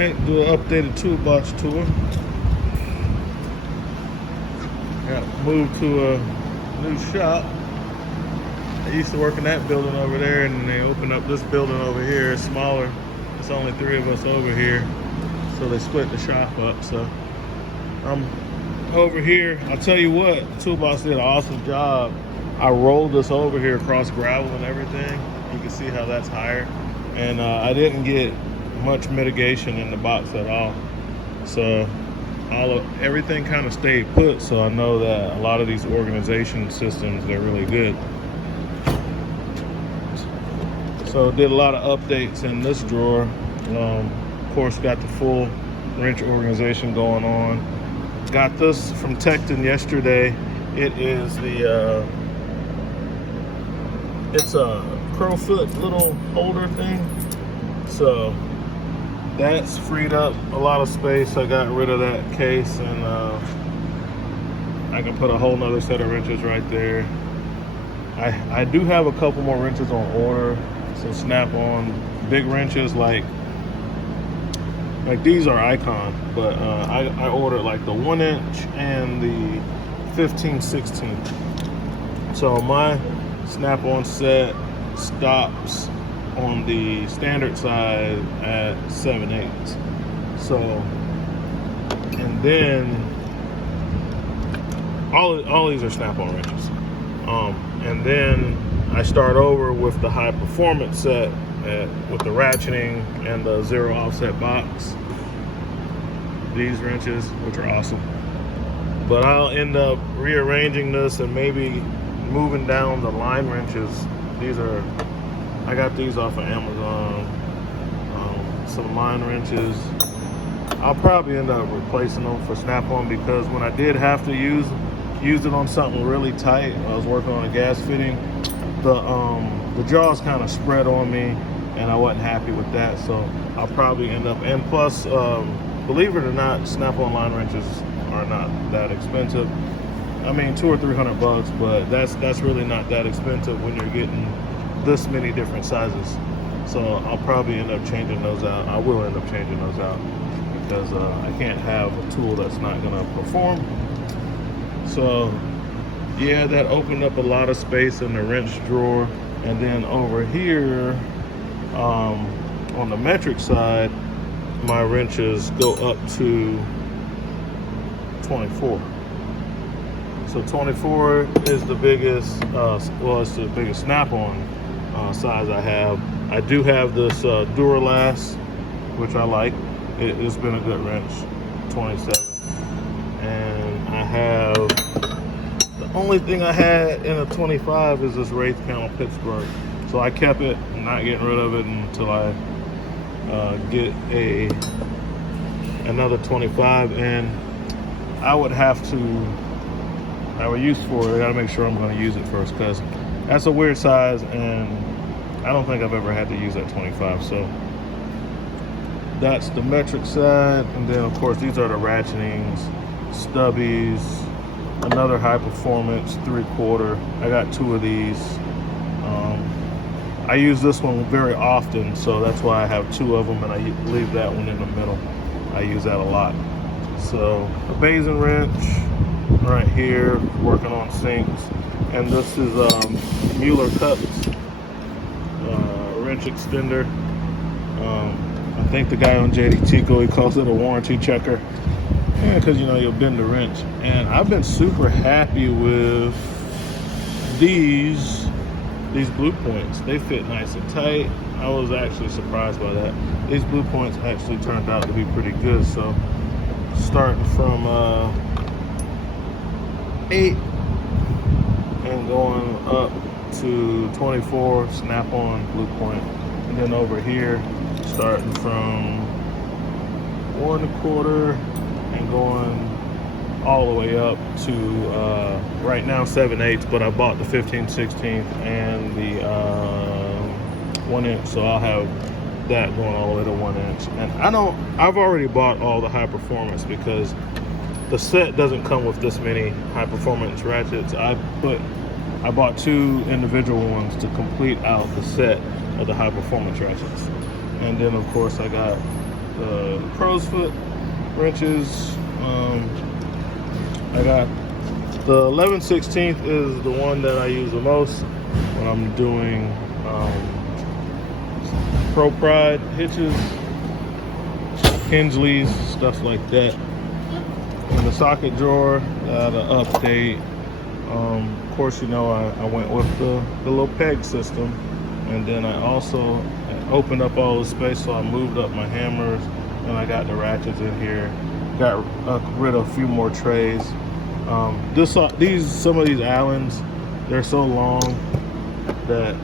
Alright, do an updated toolbox tour. Got moved to a new shop. I used to work in that building over there, and they opened up this building over here. It's smaller. It's only 3 of us over here, so they split the shop up. So I'm over here. I'll tell you what, the toolbox did an awesome job. I rolled this over here across gravel and everything. You can see how that's higher, and I didn't get much mitigation in the box at all. So everything kind of stayed put. So I know that a lot of these organization systems, they're really good. So did a lot of updates in this drawer. Of course, got the full wrench organization going on. Got this from Tecton yesterday. It is the it's a crowfoot little holder thing. So that's freed up a lot of space. I got rid of that case, and I can put a whole nother set of wrenches right there. I do have a couple more wrenches on order. Some snap-on big wrenches, like these are Icon, but I ordered like the 1-inch and the 15/16. So my snap-on set stops on the standard side at 7/8. So, and then all these are snap-on wrenches. And then I start over with the high performance set with the ratcheting and the 0 offset box. These wrenches, which are awesome. But I'll end up rearranging this and maybe moving down the line wrenches. I got these off of Amazon. Some line wrenches. I'll probably end up replacing them for snap-on, because when I did have to use it on something really tight, I was working on a gas fitting, the jaws kind of spread on me, and I wasn't happy with that. So I'll probably end up, and plus, believe it or not, snap-on line wrenches are not that expensive. I mean, $200 or $300, but that's really not that expensive when you're getting this many different sizes. So I'll probably end up changing those out. I will end up changing those out, because I can't have a tool that's not gonna perform. So yeah, that opened up a lot of space in the wrench drawer. And then over here, on the metric side, my wrenches go up to 24. So 24 is the biggest, it's the biggest snap-on size I have. I do have this Duralast, which I like. It's been a good wrench, 27. And I have, the only thing I had in a 25 is this Wraith Panel Pittsburgh. So I kept it, not getting rid of it until I get another 25. And I would use for it. I gotta make sure I'm gonna use it first, because that's a weird size, and I don't think I've ever had to use that 25. So that's the metric side. And then of course these are the ratchetings, stubbies, another high performance 3/4. I got 2 of these. I use this one very often, so that's why I have 2 of them, and I leave that one in the middle. I use that a lot. So a Basin wrench right here, working on sinks. And this is Mueller cups, wrench extender. I think the guy on JD Tico, he calls it a warranty checker, because you'll bend the wrench. And I've been super happy with these blue points. They fit nice and tight. I was actually surprised by that. These blue points actually turned out to be pretty good. So starting from 8 and going up to 24 snap-on blue point. And then over here, starting from 1 1/4 and going all the way up to right now 7/8, but I bought the 15/16 and the 1-inch, so I'll have that going all the way to 1-inch. And I've already bought all the high performance, because the set doesn't come with this many high performance ratchets. I bought 2 individual ones to complete out the set of the high performance ratchets. And then of course I got the crow's foot wrenches. I got the 11/16 is the one that I use the most when I'm doing Pro Pride hitches, Hingeley's, stuff like that. In the socket drawer, got an update. Of course, you know, I went with the little peg system, and then I also opened up all the space, so I moved up my hammers, and I got the ratchets in here. Got rid of a few more trays. Some of these Allens, they're so long that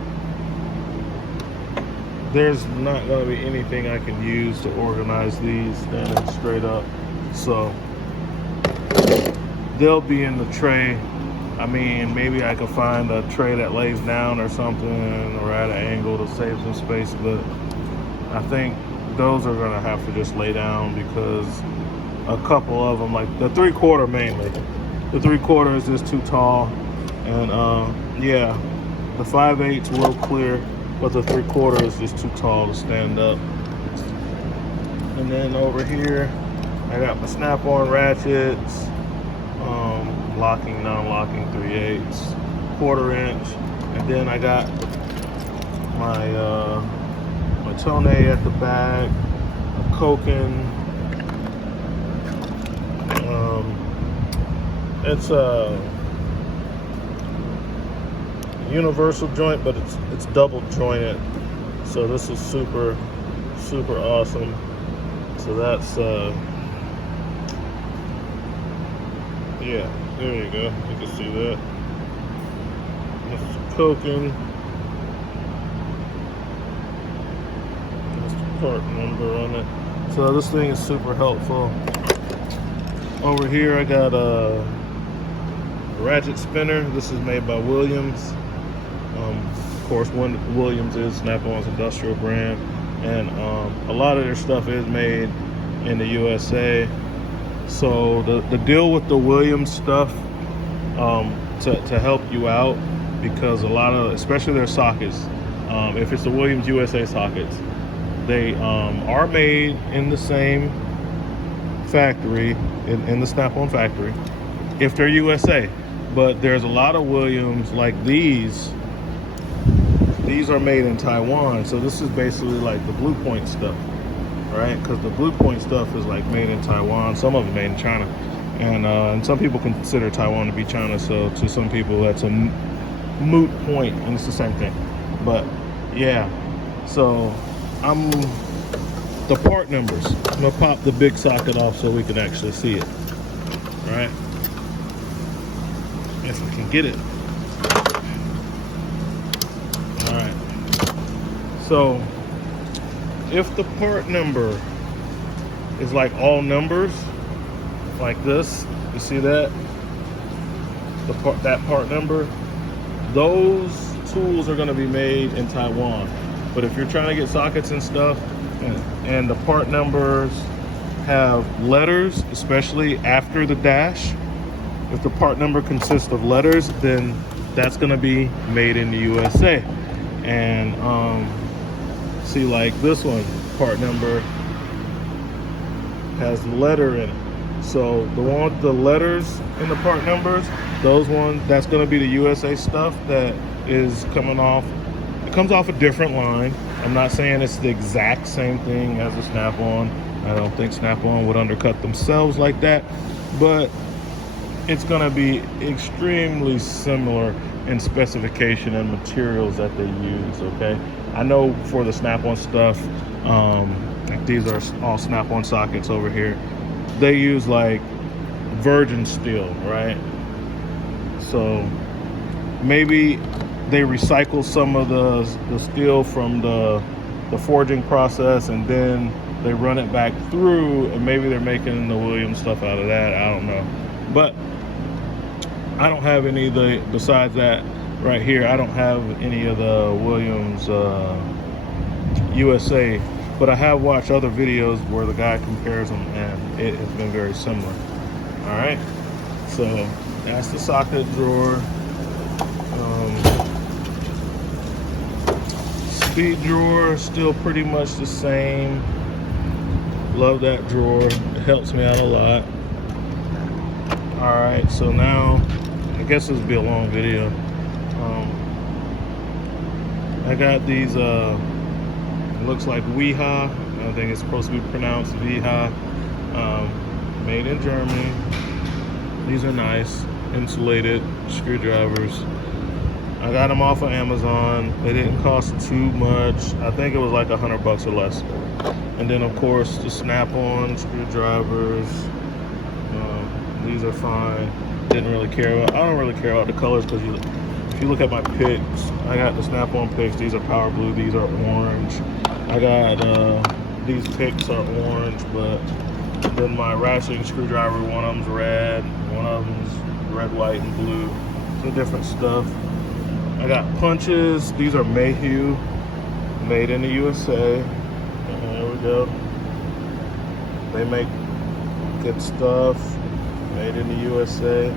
there's not going to be anything I can use to organize these standing straight up. So they'll be in the tray. I mean, maybe I could find a tray that lays down or something, or at an angle to save some space, but I think those are going to have to just lay down, because a couple of them, like the 3/4 mainly, the 3/4 is just too tall, and yeah, the 5/8 will clear, but the 3/4 is just too tall to stand up. And then over here, I got my snap-on ratchets, locking, non-locking 3/8, 1/4 inch, and then I got my my tone at the back, a Koken. It's a universal joint, but it's double jointed, so this is super awesome. So that's yeah, there you go, you can see that. This is Koken. That's the part number on it. So this thing is super helpful. Over here I got a Ratchet Spinner. This is made by Williams. Of course, Williams is Snap-on's industrial brand, and a lot of their stuff is made in the USA. So the deal with the Williams stuff, to help you out, because a lot of, especially their sockets, if it's the Williams USA sockets, they are made in the same factory, in the Snap-on factory, if they're USA. But there's a lot of Williams, like these are made in Taiwan. So this is basically like the Blue Point stuff, right? Because the Blue Point stuff is like made in Taiwan. Some of it made in China, and some people consider Taiwan to be China. So to some people, that's a moot point, and it's the same thing. But yeah, so the part numbers. I'm gonna pop the big socket off so we can actually see it. All right, if we can get it. All right. So if the part number is like all numbers, like this, you see that? That part number, those tools are going to be made in Taiwan. But if you're trying to get sockets and stuff, and the part numbers have letters, especially after the dash, if the part number consists of letters, then that's going to be made in the USA. And see, like this one, part number has letter in it. So the one with the letters in the part numbers, those ones, that's going to be the USA stuff that is coming off. It comes off a different line. I'm not saying it's the exact same thing as a Snap-on. I don't think Snap-on would undercut themselves like that, but it's going to be extremely similar in specification and materials that they use. Okay, I know for the Snap-on stuff, these are all Snap-on sockets over here, they use like virgin steel, right? So maybe they recycle some of the steel from the forging process, and then they run it back through, and maybe they're making the Williams stuff out of that. I don't know, but I don't have any of the, besides that right here, I don't have any of the Williams USA, but I have watched other videos where the guy compares them, and it has been very similar. All right, so that's the socket drawer. Speed drawer, still pretty much the same. Love that drawer. It helps me out a lot. Alright, so now, I guess this will be a long video. I got these, looks like Weha. I think it's supposed to be pronounced Weha. Made in Germany. These are nice, insulated screwdrivers. I got them off of Amazon. They didn't cost too much. I think it was like $100 or less. And then of course the snap-on screwdrivers. These are fine. Didn't really care about. I don't really care about the colors because if you look at my picks, I got the snap-on picks. These are power blue. These are orange. I got these picks are orange, but then my ratcheting screwdriver, one of them's red, one of them's red, white, and blue. So different stuff. I got punches. These are Mayhew, made in the USA. There we go. They make good stuff, made in the USA.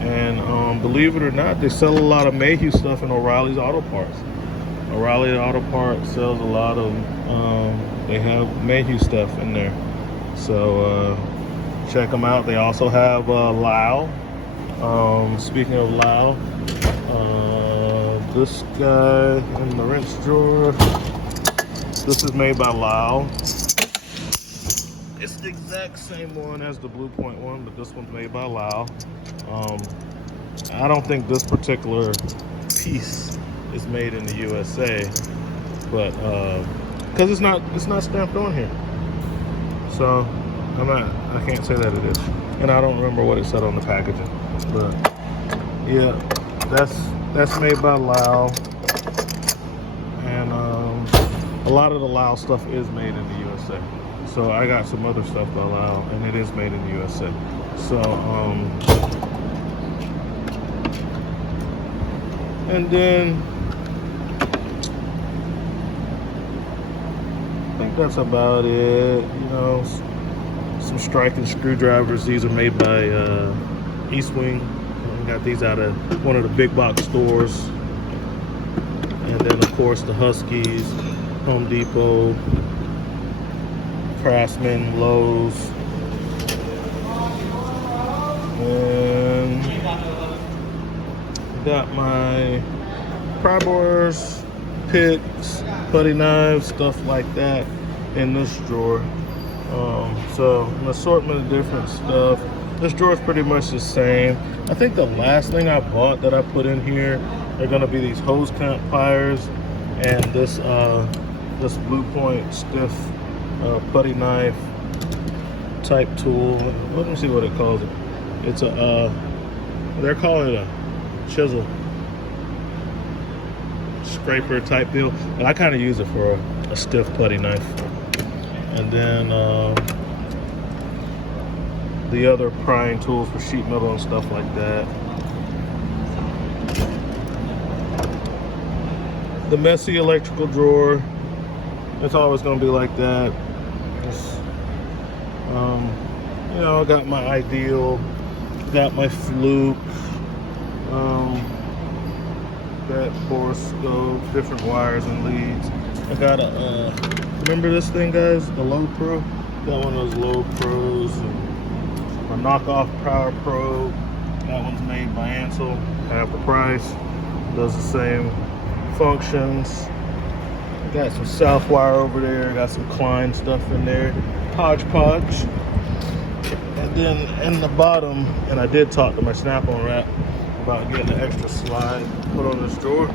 And believe it or not, they sell a lot of Mayhew stuff in O'Reilly's Auto Parts. O'Reilly Auto Parts sells a lot of, they have Mayhew stuff in there. So check them out. They also have Lau. Speaking of Lau, this guy in the wrench drawer, this is made by Lau. It's the exact same one as the Blue Point one, but this one's made by Lau. I don't think this particular piece is made in the USA, but because it's not stamped on here, so I can't say that it is, and I don't remember what it said on the packaging. But yeah, that's made by Lau, and a lot of the Lau stuff is made in the USA. So I got some other stuff by Lau, and it is made in the USA. So and then I think that's about it. You know, some striking screwdrivers. These are made by Eastwing. I got these out of one of the big box stores. And then of course the Huskies, Home Depot, Craftsman, Lowe's, and got my pry bars, picks, putty knives, stuff like that in this drawer. So an assortment of different stuff. This drawer is pretty much the same. I think the last thing I bought that I put in here are gonna be these hose clamp pliers and this Blue Point stiff putty knife type tool. Let me see what it calls it. It's a they're calling it a chisel scraper type deal, but I kind of use it for a stiff putty knife. And then the other prying tools for sheet metal and stuff like that. The messy electrical drawer, it's always going to be like that. It's, you know, I got my Ideal, got my Fluke, that borescope, different wires and leads. I got a, remember this thing, guys? The Low Pro? Got one of those Low Pros. A knockoff Power Probe. That one's made by Ansel, half the price. Does the same functions. Got some Southwire over there. Got some Klein stuff in there. Hodgepodge. And then in the bottom, and I did talk to my Snap-on rep about getting an extra slide put on this drawer.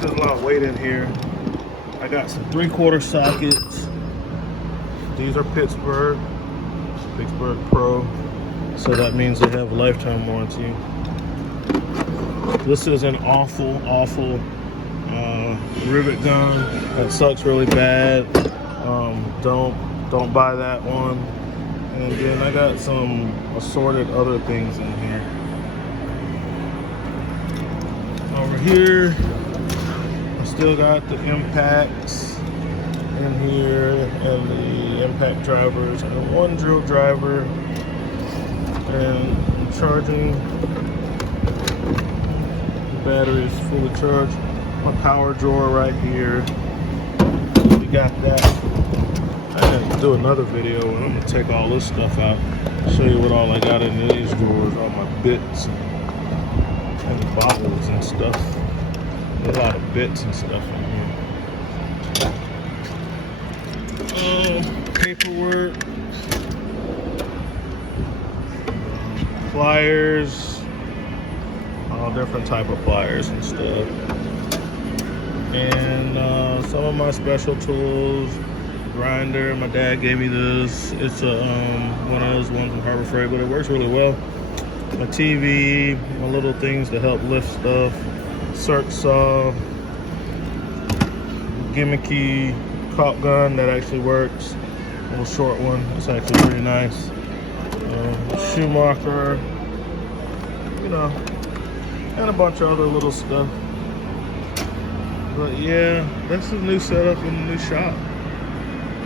There's a lot of weight in here. I got some 3/4 sockets. These are Pittsburgh Pro, so that means they have a lifetime warranty. This is an awful rivet gun that sucks really bad. Don't buy that one. And then I got some assorted other things in here. Over here, I still got the impacts in here and the impact drivers and one drill driver and charging. The battery is fully charged. My power drawer right here. We got that. I didn't do another video and I'm gonna take all this stuff out, show you what all I got in these drawers, all my bits and bottles and stuff. There's a lot of bits and stuff in here. Paperwork, pliers, all different type of pliers and stuff, and some of my special tools. Grinder, my dad gave me this. It's a one of those ones from Harbor Freight, but it works really well. My TV, my little things to help lift stuff, circ saw, gimmicky caulk gun that actually works, a little short one. It's actually pretty nice. Shoe marker, you know, and a bunch of other little stuff. But yeah, that's the new setup in the new shop.